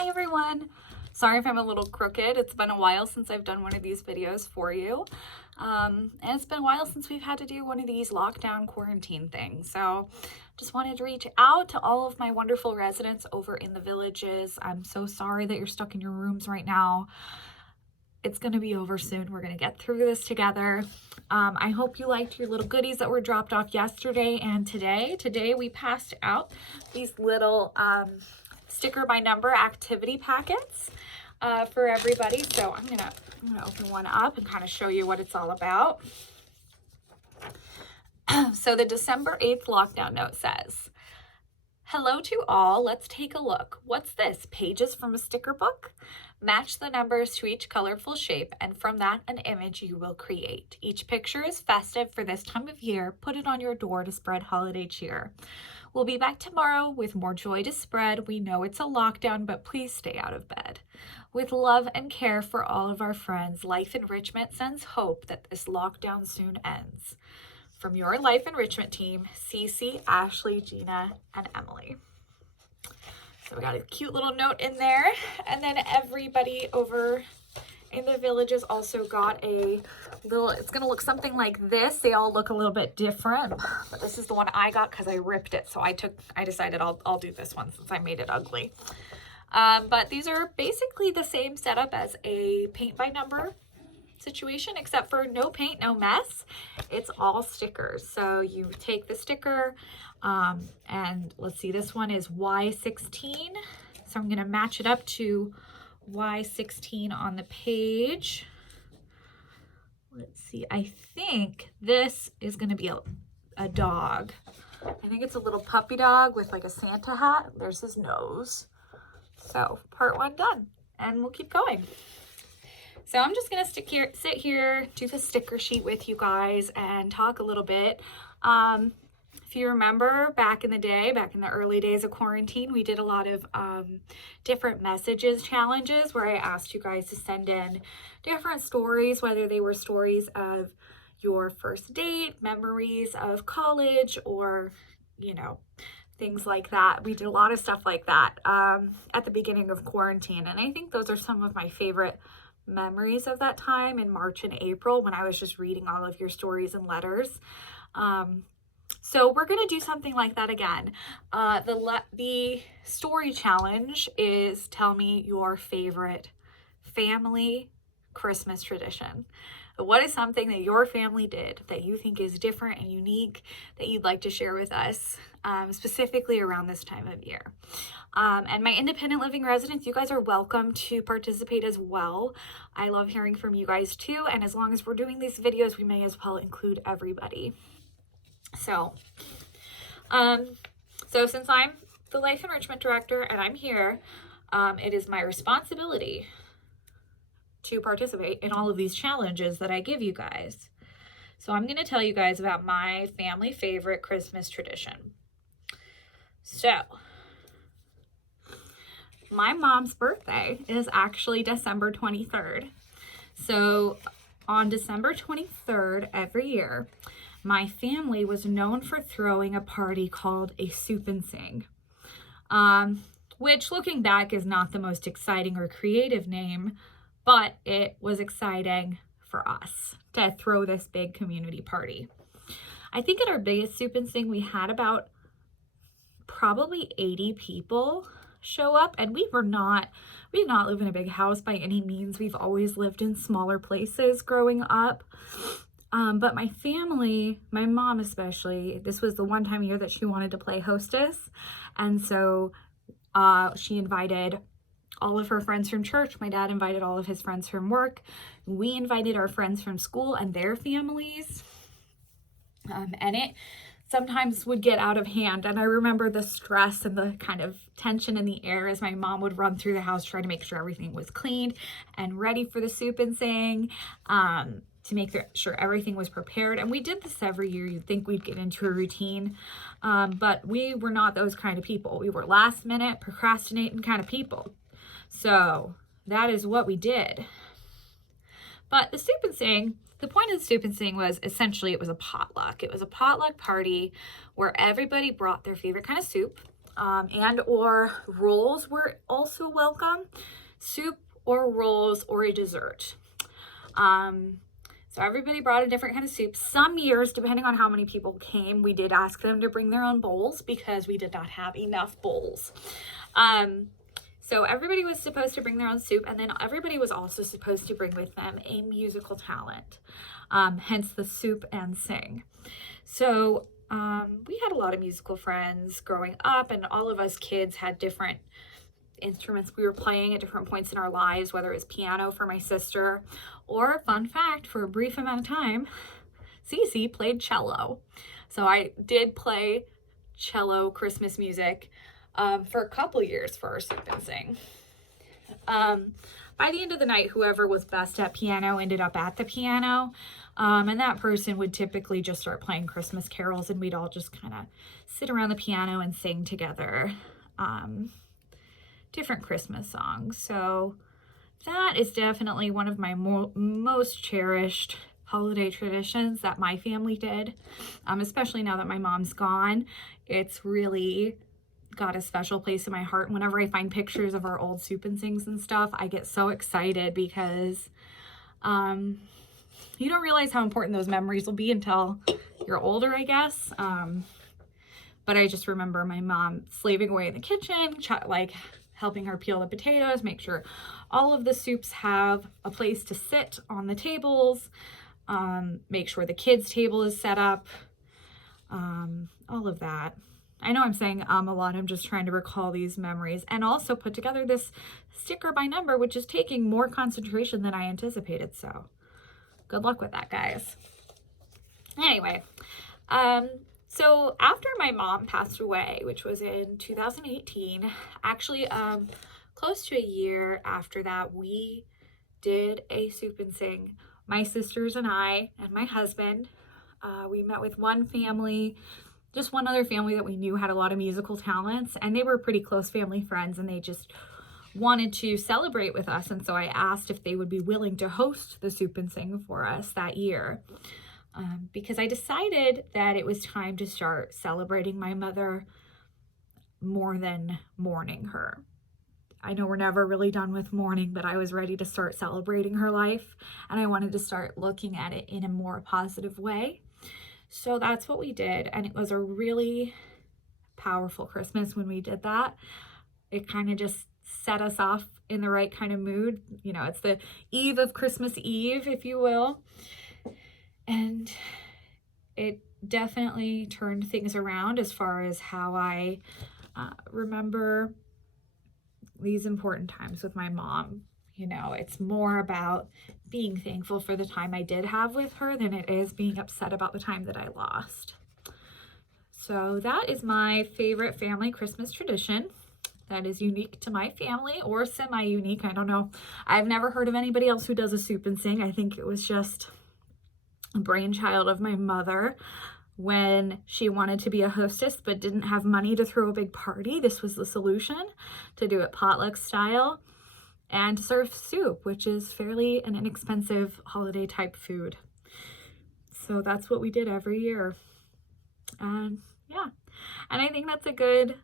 Hi everyone. Sorry if I'm a little crooked. It's been a while since I've done one of these videos for you. And it's been a while since we've had to do one of these lockdown quarantine things. So just wanted to reach out to all of my wonderful residents over in the villages. I'm so sorry that you're stuck in your rooms right now. It's going to be over soon. We're going to get through this together. I hope you liked your little goodies that were dropped off yesterday and today. Today we passed out these little sticker by number activity packets for everybody. So I'm gonna open one up and kind of show you what it's all about. So the December 8th lockdown note says, "Hello to all, let's take a look. What's this, pages from a sticker book? Match the numbers to each colorful shape, and from that an image you will create. Each picture is festive for this time of year. Put it on your door to spread holiday cheer. We'll be back tomorrow with more joy to spread. We know it's a lockdown, but please stay out of bed. With love and care for all of our friends, Life Enrichment sends hope that this lockdown soon ends. From your Life Enrichment team, Cece, Ashley, Gina, and Emily." So we got a cute little note in there. And then everybody over in the villages also got a little, it's going to look something like this. They all look a little bit different, but this is the one I got because I ripped it. So I decided I'll do this one since I made it ugly. But these are basically the same setup as a paint by number situation, except for no paint, no mess. It's all stickers. So you take the sticker, and let's see, this one is Y16. So I'm going to match it up to Y16 on the page. Let's see, I think this is going to be a dog. I think it's a little puppy dog with like a Santa hat. There's his nose. So part one done, and we'll keep going. So I'm just gonna sit here, do the sticker sheet with you guys and talk a little bit. If you remember back in the day, back in the early days of quarantine, we did a lot of different messages challenges where I asked you guys to send in different stories, whether they were stories of your first date, memories of college, or, you know, things like that. We did a lot of stuff like that at the beginning of quarantine. And I think those are some of my favorite memories of that time in March and April when I was just reading all of your stories and letters. So we're going to do something like that again. The story challenge is tell me your favorite family Christmas tradition. What is something that your family did that you think is different and unique that you'd like to share with us, specifically around this time of year? And my independent living residents, you guys are welcome to participate as well. I love hearing from you guys too. And as long as we're doing these videos, we may as well include everybody. So since I'm the Life Enrichment Director and I'm here, it is my responsibility to participate in all of these challenges that I give you guys. So I'm going to tell you guys about my family favorite Christmas tradition. So my mom's birthday is actually December 23rd. So on December 23rd every year, my family was known for throwing a party called a soup and sing, which looking back is not the most exciting or creative name, but it was exciting for us to throw this big community party. I think at our biggest soup and sing, we had about probably 80 people show up, and we did not live in a big house by any means. We've always lived in smaller places growing up. But my family, my mom especially, this was the one time a year that she wanted to play hostess. And so she invited all of her friends from church. My dad invited all of his friends from work. We invited our friends from school and their families. And it sometimes would get out of hand. And I remember the stress and the kind of tension in the air as my mom would run through the house trying to make sure everything was cleaned and ready for the soup and sing, to make sure everything was prepared. And we did this every year. You'd think we'd get into a routine, but we were not those kind of people. We were last minute, procrastinating kind of people. So that is what we did. But the soup and sing, the point of the soup and sing was essentially it was a potluck. It was a potluck party where everybody brought their favorite kind of soup. and or rolls were also welcome. Soup or rolls or a dessert. So everybody brought a different kind of soup. Some years, depending on how many people came, we did ask them to bring their own bowls because we did not have enough bowls. So everybody was supposed to bring their own soup, and then everybody was also supposed to bring with them a musical talent, hence the soup and sing. So we had a lot of musical friends growing up, and all of us kids had different instruments we were playing at different points in our lives, whether it was piano for my sister, or, fun fact, for a brief amount of time, Cece played cello. So I did play cello Christmas music for a couple years for our soup and sing. By the end of the night, whoever was best at piano ended up at the piano, and that person would typically just start playing Christmas carols, and we'd all just kind of sit around the piano and sing together different Christmas songs. So that is definitely one of my most cherished holiday traditions that my family did, especially now that my mom's gone. It's really got a special place in my heart. Whenever I find pictures of our old soup and sings and stuff, I get so excited because you don't realize how important those memories will be until you're older, I guess. But I just remember my mom slaving away in the kitchen, like helping her peel the potatoes, make sure all of the soups have a place to sit on the tables, make sure the kids' table is set up, all of that. I know I'm saying a lot. I'm just trying to recall these memories and also put together this sticker by number, which is taking more concentration than I anticipated. So good luck with that, guys. Anyway, so after my mom passed away, which was in 2018, actually close to a year after that, we did a soup and sing. My sisters and I and my husband, we met with one family, just one other family that we knew had a lot of musical talents, and they were pretty close family friends, and they just wanted to celebrate with us. And so I asked if they would be willing to host the soup and sing for us that year. Because I decided that it was time to start celebrating my mother more than mourning her. I know we're never really done with mourning, but I was ready to start celebrating her life, and I wanted to start looking at it in a more positive way. So that's what we did, and it was a really powerful Christmas when we did that. It kind of just set us off in the right kind of mood. You know, it's the eve of Christmas Eve, if you will. And it definitely turned things around as far as how I remember these important times with my mom. You know, it's more about being thankful for the time I did have with her than it is being upset about the time that I lost. So that is my favorite family Christmas tradition that is unique to my family, or semi-unique. I don't know. I've never heard of anybody else who does a soup and sing. I think it was just a brainchild of my mother when she wanted to be a hostess but didn't have money to throw a big party. This was the solution, to do it potluck style and to serve soup, which is fairly an inexpensive holiday type food. So that's what we did every year. And yeah, and I think that's a good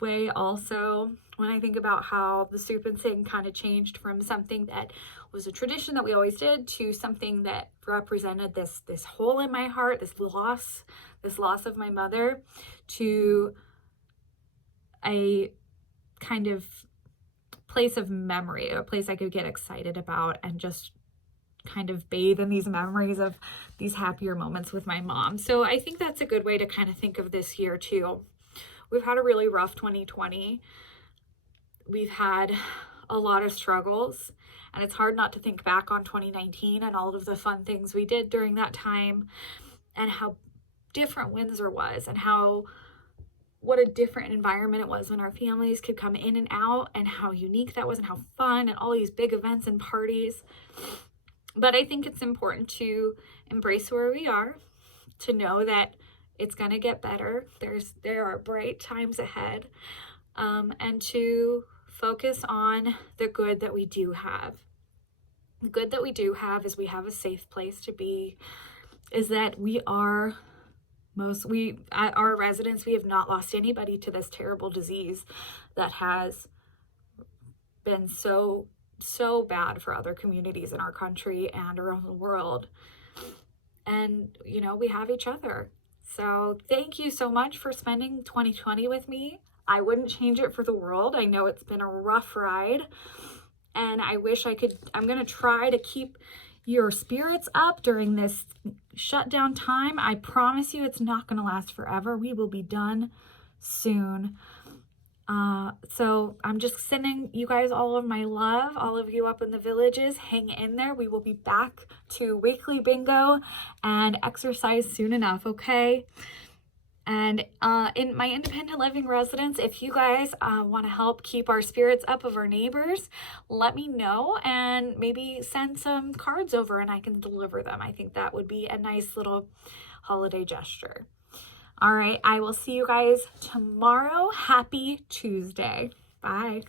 way also when I think about how the soup and sing kind of changed from something that was a tradition that we always did to something that represented this hole in my heart, this loss of my mother, to a kind of place of memory, a place I could get excited about and just kind of bathe in these memories of these happier moments with my mom. So I think that's a good way to kind of think of this year too. We've had a really rough 2020. We've had a lot of struggles, and it's hard not to think back on 2019 and all of the fun things we did during that time, and how different Windsor was, and what a different environment it was when our families could come in and out, and how unique that was, and how fun, and all these big events and parties. But I think it's important to embrace where we are, to know that it's going to get better. There are bright times ahead, and to focus on the good that we do have. The good that we do have is we have a safe place to be, is that we are At our residence, we have not lost anybody to this terrible disease that has been so bad for other communities in our country and around the world. And, you know, we have each other. So thank you so much for spending 2020 with me. I wouldn't change it for the world. I know it's been a rough ride, and I wish I could. I'm going to try to keep your spirits up during this shutdown time. I promise you it's not going to last forever. We will be done soon. So I'm just sending you guys all of my love, all of you up in the villages. Hang in there. We will be back to weekly bingo and exercise soon enough, okay? And in my independent living residence, if you guys want to help keep our spirits up of our neighbors, let me know and maybe send some cards over and I can deliver them. I think that would be a nice little holiday gesture. All right, I will see you guys tomorrow. Happy Tuesday. Bye.